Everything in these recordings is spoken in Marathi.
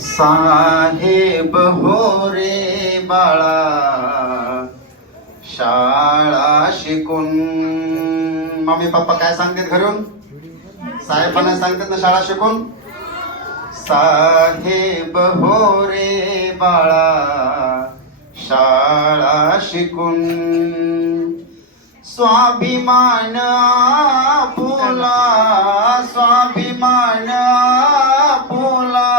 साहेब हो रे बाळा शाळा शिकून. मम्मी पप्पा काय सांगतात घरून? साहेबांना सांगतात ना शाळा शिकून. साहेब हो रे बाळा शाळा शिकून. स्वाभिमान आपुला स्वाभिमान आपुला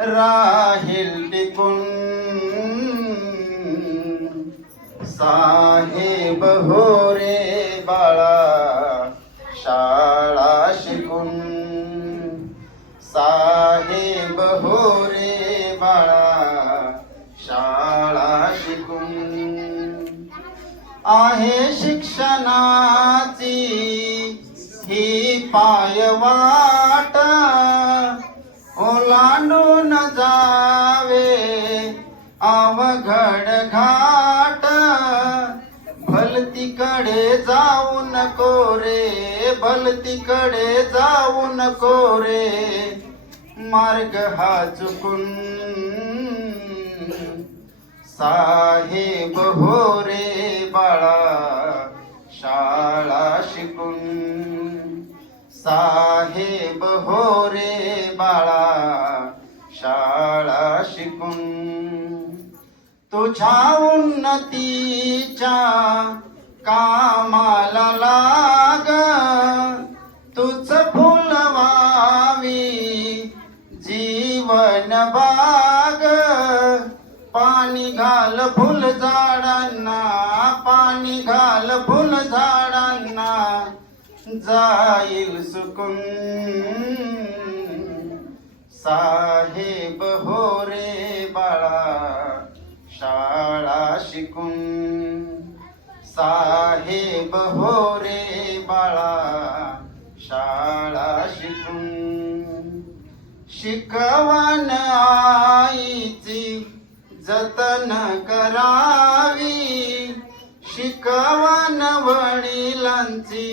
राहील टिकून. साहेब हो रे बाळा शाळा शिकून. साहेब हो रे बाळा शाळा शिकून. आहे शिक्षणाची ही पायवाट ओलांडून जावे अवघड घाट. भलतीकडे जाऊ नको रे भलतीकडे जाऊ नको रे मार्ग हा चुकून. साहेब हो रे बाळा शाळा शिकून. साहेब हो रे बाळा शाळा शिकून. तुझ्या उन्नतीच्या कामाला लाग तुझ फुलवावी जीवन बाग. पाणी घाल फुल झाडांना पाणी घाल फुल झाडांना जाईल सुकून. साहेब हो रे बाळा शाळा शिकून. साहेब हो रे बाळा शाळा शिकून. शिकवण आईची जतन करावी शिकवण वडिलांची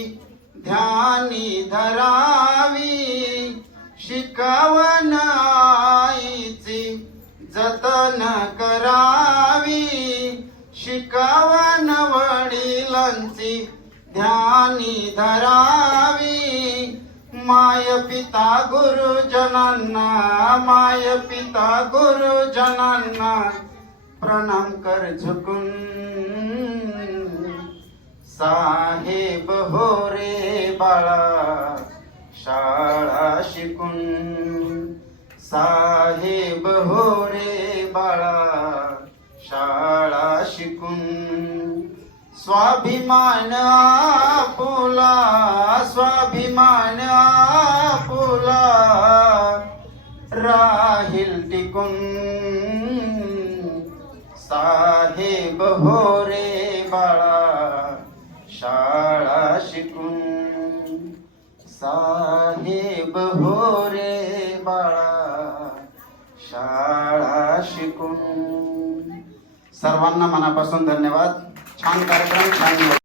ध्यानी धरावी. शिकवण आईची जतन करावी शिकवण वडिलांची ध्यानी धरावी. माय पिता गुरुजनांना माय पिता गुरुजनांना प्रणाम कर झुकून. साहेब हो रे बाळा शाळा शिकून. साहेब हो रे बाळा शाळा शिकून. स्वाभिमान आपुला स्वाभिमान आपुला राहील टिकून. साहेब हो रे बाळा शाळा शिकून. साहेब हो रे बाळा शाळा शिकून. सर्वांना मनापासून धन्यवाद. छान कार्यक्रम छान